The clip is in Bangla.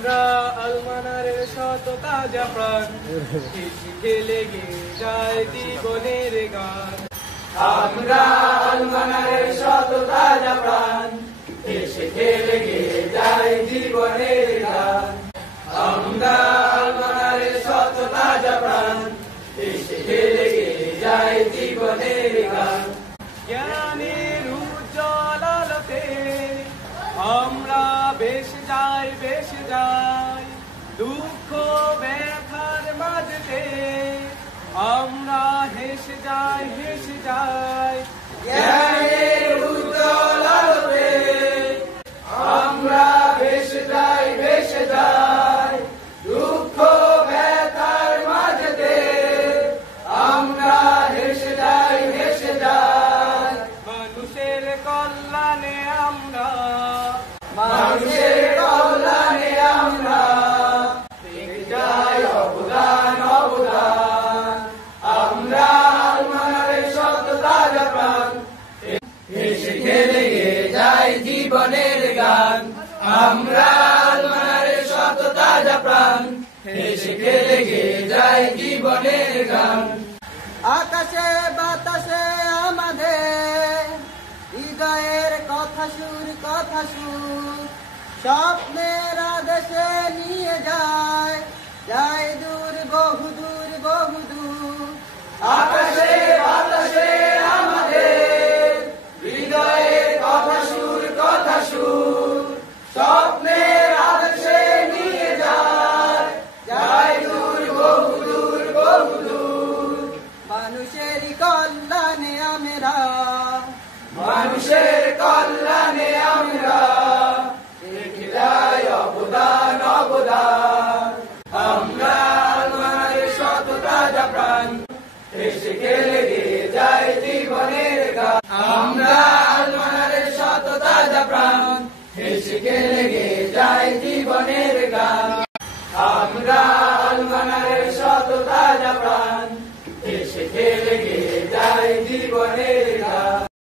আমরা আলমানারের শত তাজা প্রাণ, খেলে গিয়ে যায় জীবনের গান। আমরা আলমানারের শত তাজা প্রাণ, হেসে খেলে গিয়ে যায় জীবনের গান। আমরা আলমানারের শত তাজা প্রাণ, হেসে খেলে গিয়ে যায় জীবনের গান। জ্ঞানের উজ্জ্বল আলোতে আমরা বেশে যাই, দুঃখ ব্যথার মাঝে আমরা হেসে যাই। জ্ঞানের উজ্জ্বল আলোতে আমরা বেশে যাই, দুঃখ ব্যথার মাঝে আমরা হেসে যাই। মানুষের কল্যাণে আমরা রেখে যাই অবদান। আমরা আলমানারের শত তাজা প্রাণ, হেসে খেলে গিয়ে যায় জীবনের গান। আমরা আলমানারের শত তাজা প্রাণ, হেসে খেলে গিয়ে যায় জীবনের গান। আকাশে বাতাসে আমাদের হৃদয়ের কথা সুর, স্বপ্নের আদেশে নিয়ে যায় দূর, বহুদূর। আকাশে বাতাসে আমাদের হৃদয়ের কথা সুর, স্বপ্নের আদেশে নিয়ে যায় দূর, বহুদূর। মানুষের কল্যাণে আমরা রেখে যাই অবদান। আমরা আলমানারের শত তাজা প্রাণ, হেসে খেলে গিয়ে যায় জীবনের গান। আমরা আলমানারের শত তাজা প্রাণ, হেসে খেলে গিয়ে যায় জীবনের গান।